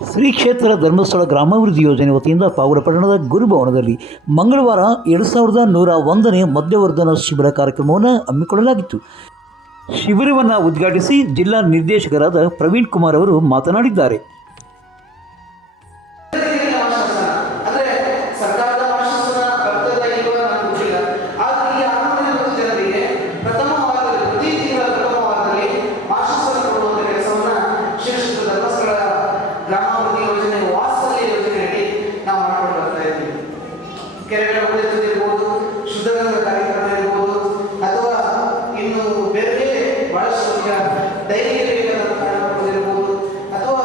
ಶ್ರೀ ಕ್ಷೇತ್ರ ಧರ್ಮಸ್ಥಳ ಗ್ರಾಮಾಭಿವೃದ್ಧಿ ಯೋಜನೆ ವತಿಯಿಂದ ಪಾವಗಡ ಪಟ್ಟಣದ ಗುರುಭವನದಲ್ಲಿ ಮಂಗಳವಾರ 2101ನೇ ಮಧ್ಯವರ್ಧನ ಶಿಬಿರ ಕಾರ್ಯಕ್ರಮವನ್ನು ಹಮ್ಮಿಕೊಳ್ಳಲಾಗಿತ್ತು. ಶಿಬಿರವನ್ನು ಉದ್ಘಾಟಿಸಿ ಜಿಲ್ಲಾ ನಿರ್ದೇಶಕರಾದ ಪ್ರವೀಣ್ ಕುಮಾರ್ ಅವರು ಮಾತನಾಡಿದ್ದಾರೆ. ಇರ್ಬೋದು, ಶುದ್ಧಗಂಗಾ ಕಾರ್ಯಕ್ರಮ ಇರ್ಬೋದು, ಅಥವಾ ಇನ್ನು ಬೇರೆ ಬೇರೆ ಬಹಳಷ್ಟು ಡೈರಿಗೆ ಬೇಕಾದಂಥ ಕಾರ್ಯಕ್ರಮ ಇರ್ಬೋದು, ಅಥವಾ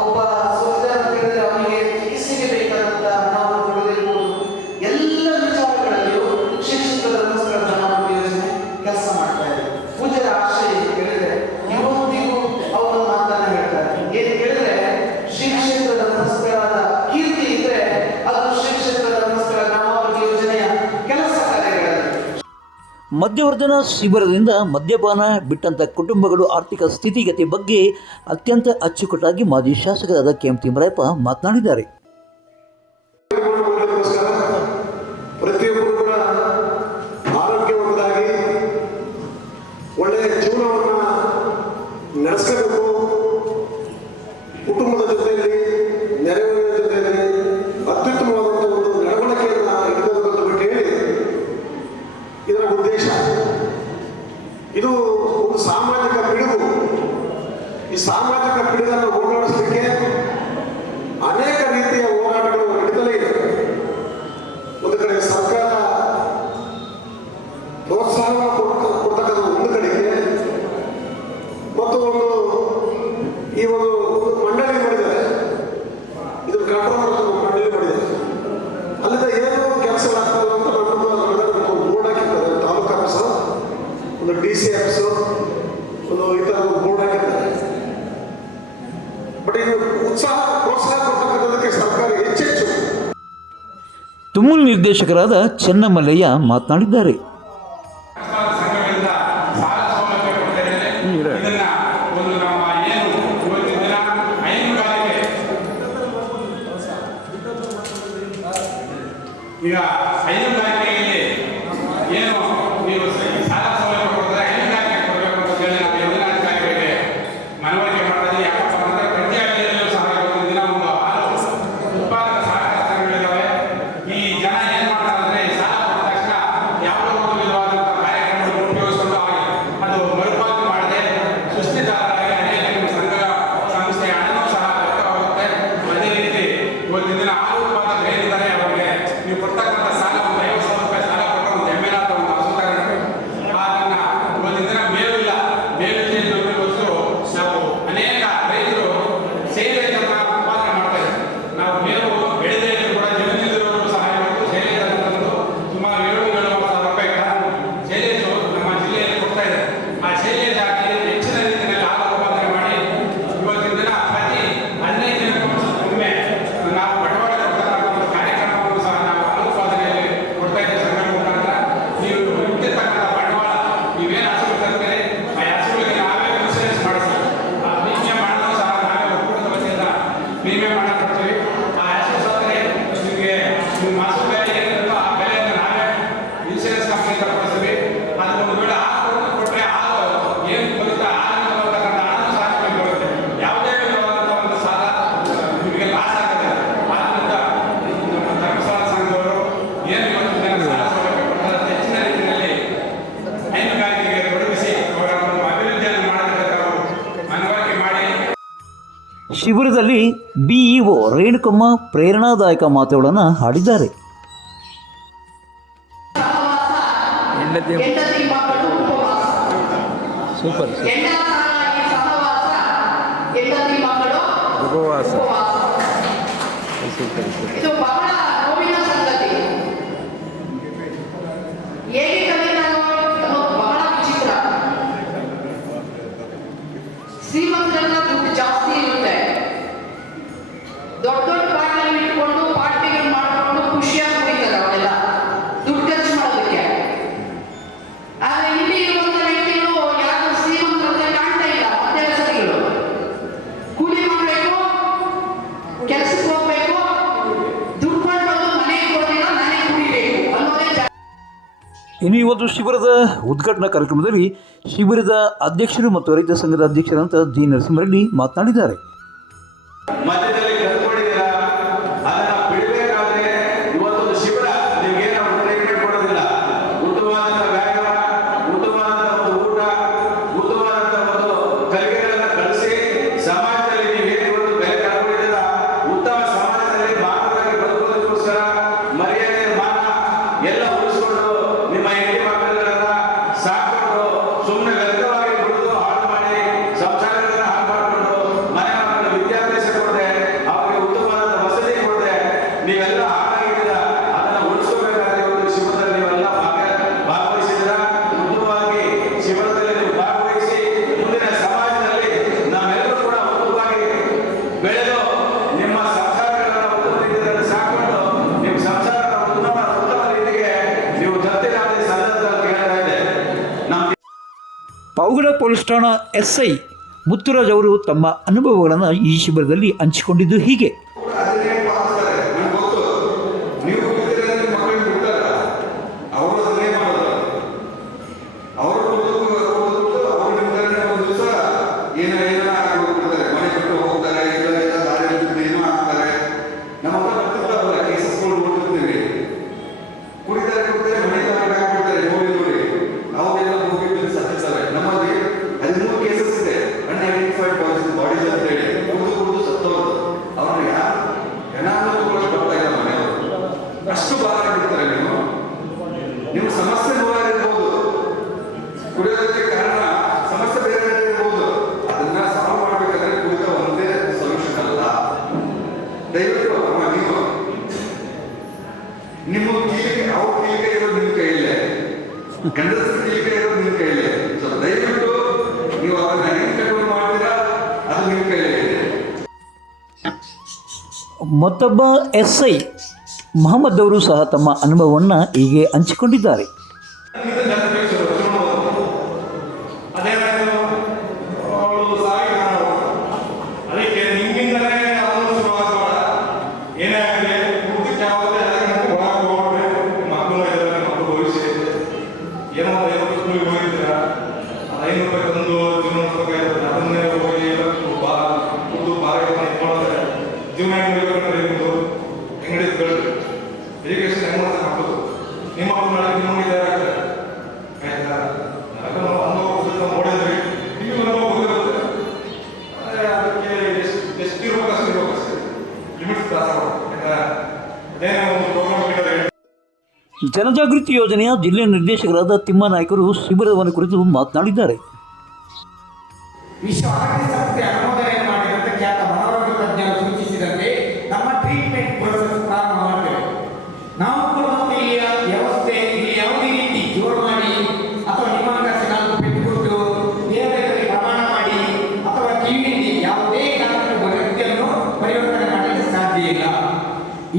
ಒಬ್ಬ ಸೋದರ ಅಂತ ಹೇಳಿದ್ರೆ ಅವನಿಗೆ ಚಿಕಿತ್ಸೆಗೆ ಬೇಕಾದಂಥ ಹಣವನ್ನು ಕೊಡೋದಿರ್ಬೋದು, ಎಲ್ಲ ವಿಚಾರಗಳಲ್ಲಿಯೂ ಶ್ರೀ ಕ್ಷೇತ್ರ ಧರ್ಮಸ್ಥಳ ಗ್ರಾಮಾಭಿವೃದ್ಧಿ ಯೋಜನೆ ಕೆಲಸ ಮಾಡ್ತಾ ಇದೆ. ಪೂಜ್ಯರ ಆಶಯ ಕೇಳಿದ್ರೆ ಇವತ್ತಿಗೂ ಅವರು ಮಾತನ್ನ ಹೇಳ್ತಾರೆ. ಏನು ಕೇಳಿದ್ರೆ ಶ್ರೀ ಕ್ಷೇತ್ರ ಧರ್ಮಸ್ಥಳದ ಕೀರ್ತಿ ಇದ್ರೆ ಅದು ಶ್ರೀ ಕ್ಷೇತ್ರ ಧರ್ಮಸ್ಥಳ ಗ್ರಾಮಾಭಿವೃದ್ಧಿ ಯೋಜನೆಯ ಕೆಲಸ ಕಾರ್ಯಗಳಲ್ಲಿ. ಮಧ್ಯವರ್ಧನ ಶಿಬಿರದಿಂದ ಮದ್ಯಪಾನ ಬಿಟ್ಟಂಥ ಕುಟುಂಬಗಳು ಆರ್ಥಿಕ ಸ್ಥಿತಿಗತಿ ಬಗ್ಗೆ ಅತ್ಯಂತ ಅಚ್ಚುಕಟ್ಟಾಗಿ ಮಾಜಿ ಶಾಸಕರಾದ ಕೆ.ಎಂ. ತಿಮ್ಮರಾಯಪ್ಪ ಮಾತನಾಡಿದ್ದಾರೆ. ಪ್ರತಿಯೊಬ್ಬರು ಕೂಡ ಆರೋಗ್ಯವಂತರಾಗಿ ಒಳ್ಳೆಯ ಜೀವನವನ್ನು ನಡೆಸಬೇಕು. ಕುಟುಂಬದ ಜೊತೆಯಲ್ಲಿ, ನೆರೆಹೊರೆಯ ಜೊತೆಯಲ್ಲಿ ಅತ್ಯುತ್ತಮವಾದಂಥ ಒಂದು ನಡವಳಿಕೆಯನ್ನು ಇಡಬೇಕು ಅಂತ ಹೇಳಿ ಇದರ ಉದ್ದೇಶ. ಇದು ಒಂದು ಸಾಮಾಜಿಕ ಪಿಡುಗು. ಈ ಸಾಮಾಜಿಕ ಪಿಡುಗನ್ನು ಹೋಗಲಾಡಿಸಲಿಕ್ಕೆ ಅನೇಕ ರೀತಿಯ ಹೋರಾಟಗಳು ನಡೀತಲೇ ಇದೆ. ಒಂದು ಕಡೆ ಸರ್ಕಾರ ಪ್ರೋತ್ಸಾಹ ಕೊಡ್ತಕ್ಕಂಥ ಒಂದು ಕಡೆಗೆ, ಮತ್ತು ಈ ಒಂದು ಮಂಡಳಿ ಮಾಡಿದ್ದಾರೆ, ಇದು ಕಂಟ್ರೋಲ್ ಮಂಡಳಿ ಮಾಡಿದ್ದಾರೆ. ಅಲ್ಲಿಂದ ಏನು ಕೆಲಸಗಳಾಗ್ತಲ್ಲ ಅಂತ ಒಂದು ಬೋರ್ಡ್ ಹಾಕಿರ್ತಾರೆ. ತಾಲೂಕು ಆಫೀಸು, ಒಂದು DC ಆಫೀಸು, ಒಂದು ಈ ಥರ ಒಂದು ಬೋರ್ಡ್ ಹಾಕಿರ್ತಾರೆ. ಬಟ್ ಇದು ಪ್ರೋತ್ಸಾಹ ಕೊಡ್ತಕ್ಕಂಥದಕ್ಕೆ ಸರ್ಕಾರ ಹೆಚ್ಚೆಚ್ಚು. ತುಮೂಲ್ ನಿರ್ದೇಶಕರಾದ ಚೆನ್ನಮಲ್ಲಯ್ಯ ಮಾತನಾಡಿದ್ದಾರೆ. ಈಗ ಹೈನುಗಾರಿಕೆಯಲ್ಲಿ ಏನು ನೀವು ಸಾಲ ಸೌಲಭ್ಯ ಕೊಡ್ತಾರೆ, ಹೈನುಗಾರಿಕೆ ಕೊಡಬೇಕು ಅಂತ ಹೇಳಿ ನಾವು ಯೋಜನಾಧಿಕಾರಿಗಳಿಗೆ ಮನವರಿಕೆ ಮಾಡ್ತೀವಿ. ಯಾಕಪ್ಪ ಅಂದ್ರೆ ಪ್ರತಿ ಹಳ್ಳಿಯಲ್ಲೂ ಸಹ ಇವತ್ತಿನ ದಿನ ಒಂದು ಹಾಲು ಉತ್ಪಾದಕ ಸಹಕಾರ ಸಂಘಗಳಿದ್ದಾವೆ. ಈ ಜನ ಏನ್ ಮಾಡ್ತಾರೆ ಅಂದ್ರೆ ಸಾಲ ಕೊಟ್ಟ ತಕ್ಷಣ ಯಾವುದೋ ಒಂದು ವಿಧವಾದಂತಹ ಕಾರ್ಯಕ್ರಮಗಳನ್ನು ಉಪಯೋಗಿಸಿಕೊಂಡು ಅದು ಮರುಪಾವತಿ ಮಾಡದೆ ಸುಸ್ಥಿತಾರರಾಗಿ ಅನೇಕ ಸಂಘ ಸಂಸ್ಥೆಯ ಹಣನೂ ಸಹ ವ್ಯರ್ಥವಾಗುತ್ತೆ. ಅದೇ ರೀತಿ ಇವತ್ತಿನ ದಿನ ಹಾಲು ಉತ್ಪಾದಕರು ಏನಿದ್ದಾರೆ ಅವರಿಗೆ ನೀವು ಕೊಡ್ತಕ್ಕಂಥ ಸಾಲ ಒಂದು 50,000 ರೂಪಾಯಿ ಸಾಲ ಕೊಟ್ಟರೆ ಒಂದು ಎಮ್ಮೆನ ಒಂದು ಹಸು ತಗೊಂಡು ಅದನ್ನ ಇವತ್ತಿನ ದಿನ ಮೇವಿಲ್ಲ, ಮೇವಿಲ್ಲ ಇವತ್ತು ನಾವು ಅನೇಕ ರೈತರು ಸೇವೆಯನ್ನು ಉತ್ಪಾದನೆ ಮಾಡ್ತಾ ಇದ್ದಾರೆ. ನಾವು ಮೇವು ಬೆಳೆದೇ ಕೂಡ ಜೀವನದಲ್ಲಿರೋರು ಸಹ ಇವತ್ತು ಸೇಲೆ ತಂದು ಸುಮಾರು 7,000 ರೂಪಾಯಿ ಸೇಲೆಜು ನಮ್ಮ ಜಿಲ್ಲೆಯಲ್ಲಿ ಕೊಡ್ತಾ ಇದೆ. ಆ ಸೇಲೆಜ್ ಹಾಕಿ ಹೆಚ್ಚಿನ ರೀತಿಯಲ್ಲಿ ಹಾಲು ಉತ್ಪಾದನೆ ಮಾಡಿ ಇವತ್ತಿನ ದಿನ ಪ್ರತಿ 15 ದಿನಕ್ಕೊಮ್ಮೆ ನಾವು ಬಂಡವಾಳ ಕೊಡ್ತಕ್ಕಂಥ ಕಾರ್ಯಕ್ರಮವನ್ನು ಸಹ ನಾವು ಹಾಲು ಉತ್ಪಾದನೆಯಲ್ಲಿ ಕೊಡ್ತಾ ಇದ್ದೇವೆ. ಸಂಘದ ಮುಖಾಂತರ ನೀವು ಇಟ್ಟಿರ್ತಕ್ಕಂಥ ಬಂಡವಾಳ ನೀವೇನು ಹಸುಗಳು ತರ್ತೀರಿ, ಆ ಹಸುಗಳಿಗೆ ನಾವೇ ಇನ್ಸೂರೆನ್ಸ್ ಮಾಡಿಸ್ತೀವಿ. ಆ ಪ್ರೀಮಿಯಂ ಹಣನೂ ಸಹ ನಾವೇ ಒಕ್ಕೂಟದ ವತಿಯಿಂದ ಪ್ರೀಮಿಯಂ ಹಣ ಕೊಡ್ತೀವಿ. ಆ ಹಸು ಸತ್ತರೆ ನಿಮಗೆ ನಿಮ್ಮ ಹಸು ಬೆಲೆ ಏನಿರುತ್ತೋ ಆ ಬೆಲೆಯನ್ನು ನಾವೇ ಇನ್ಸೂರೆನ್ಸ್ ಕಂಪನಿ ಕೊಡ್ತೀವಿ. ಅದು ಒಂದು ವೇಳೆ ಹಾಲು ಕೊಟ್ಟರೆ ಹಾಲು ಏನು ಬರುತ್ತೆ, ಹಾಲಿನ ಬರ್ತಕ್ಕಂಥ ಹಣನೂ ಸಹ ನಿಮಗೆ ಬರುತ್ತೆ. ಯಾವುದೇ ವಿಧವಾದಂಥ ಒಂದು ಸಾಲ ನಿಮಗೆ ಲಾಸ್ ಆಗುತ್ತೆ. ಆದ್ದರಿಂದ ನಮ್ಮ ಧರ್ಮಸ್ಥಳ ಸಂಘದವರು ಏನು ಇವತ್ತು ಜನ ಸಾಲ ಸೌಲಭ್ಯ ಕೊಡ್ತಾರೆ, ಹೆಚ್ಚಿನ ರೀತಿಯಲ್ಲಿ ಹೈನುಗಾರಿಕೆಗೆ ತೊಡಗಿಸಿ ಅವರ ಒಂದು ಅಭಿವೃದ್ಧಿಯನ್ನು ಮಾಡಬೇಕಾದ ಮನವರಿಕೆ ಮಾಡಿ. ಶಿಬಿರದಲ್ಲಿ BEO ರೇಣುಕಮ್ಮ ಪ್ರೇರಣಾದಾಯಕ ಮಾತುಗಳನ್ನು ಆಡಿದ್ದಾರೆ. ಹೆಂಡತಿ ಮಕ್ಕಳು ಉಪವಾಸ, ಸೂಪರ್ ಹೆಂಡತಿ ಸಹವಾಸ, ಹೆಂಡತಿ ಮಕ್ಕಳು ಉಪವಾಸ ಉಪವಾಸ. ಇದು ಬಹಳ ನೋವಿನ ಸಂಗತಿ. ಹೇಗೆ ಕಲಿತಾರೋ ಅನ್ನೋದು ಬಹಳ ವಿಚಿತ್ರ. ಶ್ರೀಮಂತರೆಲ್ಲ ದುಡ್ಡು ಜಾಸ್ತಿ ಇರುತ್ತೆ, ದೊಡ್ಡ ದೊಡ್ಡ ಬಾಟಲ್ ಇಟ್ಕೊಂಡು ಪಾರ್ಟಿಗಳು ಮಾಡಿಕೊಂಡು ಖುಷಿಯಾಗಿ ಕುಡಿತಾರೆ ಅವರೆಲ್ಲ ದುಡ್ಡು ಖರ್ಚು ಮಾಡೋದಕ್ಕೆ. ಆದ್ರೆ ಇಲ್ಲಿ ಇರುವಂತ ವ್ಯಕ್ತಿಗಳು ಯಾರು ಶ್ರೀಮಂತರಂತೆ ಕಾಣ್ತಾ ಇಲ್ಲ. ಮಧ್ಯವರ್ತಿಗಳು ಕೂಲಿ ಮಾಡಬೇಕು, ಇನ್ನು ಈ ಒಂದು ಶಿಬಿರದ ಉದ್ಘಾಟನಾ ಕಾರ್ಯಕ್ರಮದಲ್ಲಿ ಶಿಬಿರದ ಅಧ್ಯಕ್ಷರು ಮತ್ತು ರೈತ ಸಂಘದ ಅಧ್ಯಕ್ಷರಂತ ಜಿ ನರಸಿಂಹರೆಡ್ಡಿ ಮಾತನಾಡಿದ್ದಾರೆ. ಮಧ್ಯದಲ್ಲಿ ಕಲ್ತ್ಕೊಂಡಿದ್ದೀರಾ, ಅದನ್ನ ಬಿಡಬೇಕಾದ್ರೆ ಇವತ್ತೊಂದು ಶಿಬಿರ ನಿಮ್ಗೇನು ಟ್ರೀಟ್ಮೆಂಟ್ ಕೊಡೋದಿಲ್ಲ. ಉತ್ತಮವಾದಂಥ ವ್ಯಾಯಾಮ, ಉತ್ತಮವಾದಂಥ ಒಂದು ಊಟ, ಉತ್ತಮವಾದಂಥ ಒಂದು ಕಲಿಕೆಗಳನ್ನ ಕಲಿಸಿ ಸಮಾಜದಲ್ಲಿ ನೀವೇನು ಇವತ್ತು ಬೆಲೆ ಕಳ್ಕೊಂಡಿದ್ದೀರಾ, ಉತ್ತಮ ಸಮಾಜದಲ್ಲಿ ಮಾನವರಾಗಿ ಬದುಕೋದಕ್ಕೋಸ್ಕರ ಮರ್ಯಾದೆ ಮಾನ ಎಲ್ಲ ಉಳಿಸ್ಕೊಂಡು ನಿಮ್ಮ ಹೆಂಡತಿ ಮಕ್ಕಳನ್ನ ಸಾಕೊಂಡು ಸುಮ್ಮನೆ ವ್ಯರ್ಥವಾಗಿ ದುಡಿದು ಹಾಳು ಮಾಡಿ ಸಂಸಾರಗಳನ್ನ ಹಾಳು ಮಾಡಿಕೊಂಡು ಮನೆ ಮಕ್ಕಳ ವಿದ್ಯಾಭ್ಯಾಸ ಕೊಡದೆ ಅವರಿಗೆ ಉತ್ತಮವಾದ ವಸತಿ ಕೊಡದೆ ನೀವೆಲ್ಲ ಹಾಳಾಗಿದ್ದೀರ. ಅದನ್ನ ಉಳಿಸ್ಕೋಬೇಕಾದ್ರೆ ಒಂದು ಶಿಬಿರದಲ್ಲಿ ನೀವೆಲ್ಲ ಭಾಗವಹಿಸಿದ್ದೀರ. ಉತ್ತಮವಾಗಿ ಶಿಬಿರದಲ್ಲಿ ನೀವು ಭಾಗವಹಿಸಿ ಮುಂದಿನ ಸಮಾಜದಲ್ಲಿ ನಾವೆಲ್ಲರೂ ಕೂಡ ಉತ್ತಮವಾಗಿ ಬೆಳೆದು ನಿಮ್ಮ ಸಂಸಾರಗಳನ್ನ ಉತ್ತಮ ರೀತಿಯಲ್ಲಿ ಸಾಕೊಂಡು ನಿಮ್ಮ ಸಂಸಾರ ಉತ್ತಮ ರೀತಿಗೆ ನೀವು ತರ್ತೀರಾದ ಸಂದರ್ಭದಲ್ಲಿ ಕೇಳ್ತಾ ಇದೆ. ನಮ್ಮ ಪಾವಗಡ ಪೊಲೀಸ್ ಠಾಣಾ SI ಮುತ್ತುರಾಜ್ ಅವರು ತಮ್ಮ ಅನುಭವಗಳನ್ನು ಈ ಶಿಬಿರದಲ್ಲಿ ಹಂಚಿಕೊಂಡಿದ್ದು ಹೀಗೆ. ಅದನ್ನೇ ಪಾಲಿಸ್ತಾರೆ. ನನಗೆ ಗೊತ್ತು, ನೀವು ಬಿಡ್ತೀರ, ನಿಮ್ಮ ಮಕ್ಕಳಿಗೆ ಬಿಡ್ತಾರ, ಅವರು ಅದನ್ನೇ ಮಾಡೋದು. ಅವರು ಅವ್ರು ಬಿಡ್ತಾರೆ, ಒಂದು ದಿವಸ ಏನೋ ಹೋಗ್ಬಿಡ್ತಾರೆ, ಮನೆ ಬಿಟ್ಟು ಹೋಗ್ತಾರೆ, ಇಲ್ಲ ದಾರಿ ಬಿಟ್ಟು ಏನೋ ಆಗ್ತಾರೆ. ನಮ್ಮ ಹತ್ರ ಬರ್ತಿರ್ತಾವಲ್ಲ ಕೇಸಸ್ಗಳು ನೋಡ್ತಿರ್ತೀವಿ, ಕುಡಿತಾರೆ ಮನೆ ಹಾಕ್ಬಿಡ್ತಾರೆ. ನೋಡಿ ಅವೆಲ್ಲ ಹೋಗಿ ಸತ್ತಿರ್ತವೆ. ನಮ್ಮಲ್ಲಿ 13 ಕೇಸಸ್ ಇದೆ, ಅನ್ಐಡೆಂಟಿಫೈಡ್ ಬಾಡೀಸ್ ಅಂತ ಹೇಳಿ ಕುಡಿದು ಸತ್ತೋದು. ಅವ್ರನ್ನ ಯಾರು ಹೆಣಾನು ತಗೊಳ್ಳೋಕೆ ಬರ್ತಾ ಇಲ್ಲ ಮನೆಯವರು. ಅಷ್ಟು ಭಾರ ಬಿಡ್ತಾರೆ. ನಿಮ್ಮ ಸಮಸ್ಯೆ ನೂರಾಗಿರ್ಬೋದು, ಕುಡಿಯೋದಕ್ಕೆ ಕಾರಣ ಸಮಸ್ಯೆ ಬೇರೆ ಇರ್ಬೋದು. ಅದನ್ನ ಸಾಲ್ವ್ ಮಾಡ್ಬೇಕಾದ್ರೆ ಕುಡಿತ ಒಂದೇ ಸೊಲ್ಯೂಷನ್ ಅಲ್ಲ. ದಯವಿಟ್ಟು ನಿಮ್ಮ ಕೀಲಿಗೆ ಅವ್ರ ಕೀಲಿಗೆ ಇರೋದು ನಿಮ್ಮ ಕೈಯಲ್ಲೇ, ಗಂಡಸರ ಕೀಲಿಗೆ ಇರೋದು ನಿಮ್ಮ ಕೈಯಲ್ಲೇ. ಸೊ ದಯವಿಟ್ಟು ನೀವು ಅದನ್ನ ಹೆಂಗ್ ಕಂಟ್ರೋಲ್ ಮಾಡ್ತೀರಾ ಅದು ನಿಮ್ಮ ಕೈಯಲ್ಲೇ ಇದೆ. ಮತ್ತೊಬ್ಬ SI ಮಹಮ್ಮದ್ ಅವರು ಸಹ ತಮ್ಮ ಅನುಭವವನ್ನು ಹೀಗೆ ಹಂಚಿಕೊಂಡಿದ್ದಾರೆ. ಅದಕ್ಕೆ ನಿಮ್ಮಿಂದಲೇ ಅದನ್ನು ಶುರುವಾಗಬೇಡ. ಏನೇ ಆಗಲಿ ಮುಖ್ಯಕ್ಕೆ ಯಾವುದೇ ಹೋಗ್ರೆ ಮಕ್ಕಳು ಇದ್ದಾರೆ, ಮಕ್ಕಳು ಭವಿಷ್ಯ ಇದೆ. ಏನೋ 50 ಸ್ಕೂಲಿಗೆ ಹೋಗಿದ್ದೀರಾ, ಅದು 500 ರೂಪಾಯಿ ತಂದು ಜೀವನ ನಡೆಸಬೇಕಾಗಿರ್ತದೆ. ಅದನ್ನೇ ಹೋಗಿ ಕುಡಿದು ಬಾರಿಗೆ ಇಟ್ಕೊಂಡ್ರೆ ಜೀವನ ಹೆಂಗೆ ನಿಮ್ಮದು ಹೆಂಗಡಿಸ್ಗಳು ಎಜುಕೇಶನ್ ಹೆಂಗೆ ಮಾಡ್ತಾರೆ ಮಕ್ಕಳು. ನಿಮ್ಮ ಮಕ್ಕಳು ನಾಳೆ ನಿಮಗೆ ಇದಾಗ್ತಾರೆ. ಆಯ್ತಾ? ಯಾಕಂದ್ರೆ ನಾವು ಅನುಭವ ನೋಡಿದ್ವಿ, ನೀವು ಅನುಭವ ಹೋಗಿರುತ್ತೆ. ಅದಕ್ಕೆ ಎಷ್ಟು ಇರ್ಬೇಕು ಅಷ್ಟು ಇರ್ಬೇಕಷ್ಟೇ, ಲಿಮಿಟ್ಸ್ ದಾಸ ಅದೇನೇ ಒಂದು ಪ್ರೋಗ್ರಾಮ್ ಇಟ್ಟರೆ. ಜನಜಾಗೃತಿ ಯೋಜನೆಯ ಜಿಲ್ಲೆಯ ನಿರ್ದೇಶಕರಾದ ತಿಮ್ಮನಾಯ್ಕರು ಶಿಬಿರವನ್ನು ಕುರಿತು ಮಾತನಾಡಿದ್ದಾರೆ. ವಿಶ್ವ ಆರೋಗ್ಯ ಸಂಸ್ಥೆ ಅನುಮೋದನೆ ಮಾಡಿದಂತೆ ಖ್ಯಾತ ಮನೋರೋಗ ತಜ್ಞರು ಸೂಚಿಸಿದಂತೆ ನಮ್ಮ ಟ್ರೀಟ್ಮೆಂಟ್ ಪ್ರೋಸೆಸ್ ಪ್ರಾರಂಭ ಮಾಡ್ತೇವೆ. ನಾವು ಕೊಡುವಂತೆ ಇಲ್ಲಿಯ ವ್ಯವಸ್ಥೆ ಇಲ್ಲಿ ಯಾವುದೇ ರೀತಿ ಜೋರು ಮಾಡಿ ಅಥವಾ ನಿಮ್ಮಂಗಸಿ 4 ಪೆಟ್ಟು ಕೊಟ್ಟು ಬೇರೆ ಪ್ರಮಾಣ ಮಾಡಿ ಅಥವಾ ಕಿವಿಯಲ್ಲಿ ಯಾವುದೇ ಕಾರಣಕ್ಕೂ ವ್ಯಕ್ತಿಯನ್ನು ಪರಿವರ್ತನೆ ಮಾಡಲಿಕ್ಕೆ ಸಾಧ್ಯ ಇಲ್ಲ.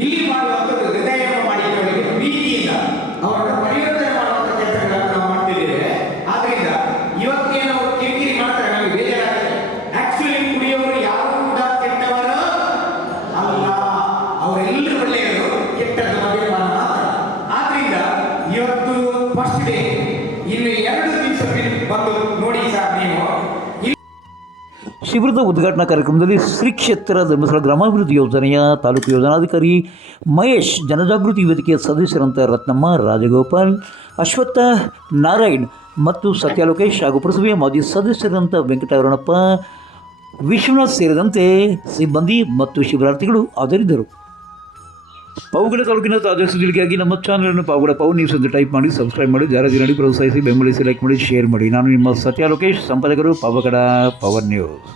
ಇಲ್ಲಿ ಮಾಡುವಂಥದ್ದು ಹೃದಯವನ್ನು ಮಾಡಿದವರಿಗೆ ಪ್ರೀತಿಯಿಂದ ಅವರನ್ನು ಪರಿವರ್ತನೆ ಮಾಡುವಂಥ ಕೆಲಸಗಳನ್ನು ನಾವು ಮಾಡ್ತಿದ್ದೇವೆ. ಆದ್ರಿಂದ ಇವತ್ತೇನು ಅವರು ಕಿರಿಕಿರಿ ಮಾಡ್ತಾರೆ, ನಮಗೆ ಬೇಜಾರಾಗಿದೆ. ಆಕ್ಚುಲಿ ಕುಡಿಯೋರು ಯಾರು ಕೂಡ ಕೆಟ್ಟವರು ಅಲ್ಲ, ಅವರೆಲ್ಲರೂ ಒಳ್ಳೆಯವರು, ಕೆಟ್ಟದ್ದು ಬಗ್ಗೆ ಮಾತ್ರ. ಆದ್ರಿಂದ ಇವತ್ತು ಫಸ್ಟ್ ಡೇ, ಇನ್ನು 2 ದಿವಸ ಬಂದು ನೋಡಿ ಸರ್ ನೀವು. ಶಿಬಿರದ ಉದ್ಘಾಟನಾ ಕಾರ್ಯಕ್ರಮದಲ್ಲಿ ಶ್ರೀ ಕ್ಷೇತ್ರ ಧರ್ಮಸ್ಥಳ ಗ್ರಾಮಾಭಿವೃದ್ಧಿ ಯೋಜನೆಯ ತಾಲೂಕು ಯೋಜನಾಧಿಕಾರಿ ಮಹೇಶ್, ಜನಜಾಗೃತಿ ವೇದಿಕೆಯ ಸದಸ್ಯರಂತ ರತ್ನಮ್ಮ, ರಾಜಗೋಪಾಲ್, ಅಶ್ವತ್ಥ ನಾರಾಯಣ್ ಮತ್ತು ಸತ್ಯ ಲೋಕೇಶ್ ಹಾಗೂ ಪುರಸಭೆಯ ಮಾಜಿ ಸದಸ್ಯರಂತ ವೆಂಕಟರಮಣಪ್ಪ, ವಿಶ್ವನಾಥ್ ಸೇರಿದಂತೆ ಸಿಬ್ಬಂದಿ ಮತ್ತು ಶಿಬಿರಾರ್ಥಿಗಳು ಹಾಜರಿದ್ದರು. ಪಾವಗಡ ತಾಲೂಕಿನ ತಾಜಾ ಸುದ್ದಿಗಳಿಗಾಗಿ ನಮ್ಮ ಚಾನಲನ್ನು ಪಾವಗಡ ಪವರ್ ನ್ಯೂಸ್ ಅಂತ ಟೈಪ್ ಮಾಡಿ ಸಬ್ಸ್ಕ್ರೈಬ್ ಮಾಡಿ, ಜಾರಿ ಪ್ರೋತ್ಸಾಹಿಸಿ, ಬೆಂಬಲಿಸಿ, ಲೈಕ್ ಮಾಡಿ, ಶೇರ್ ಮಾಡಿ. ನಾನು ನಿಮ್ಮ ಸತ್ಯ ಲೋಕೇಶ್, ಸಂಪಾದಕರು, ಪಾವಗಡ ಪವರ್ ನ್ಯೂಸ್.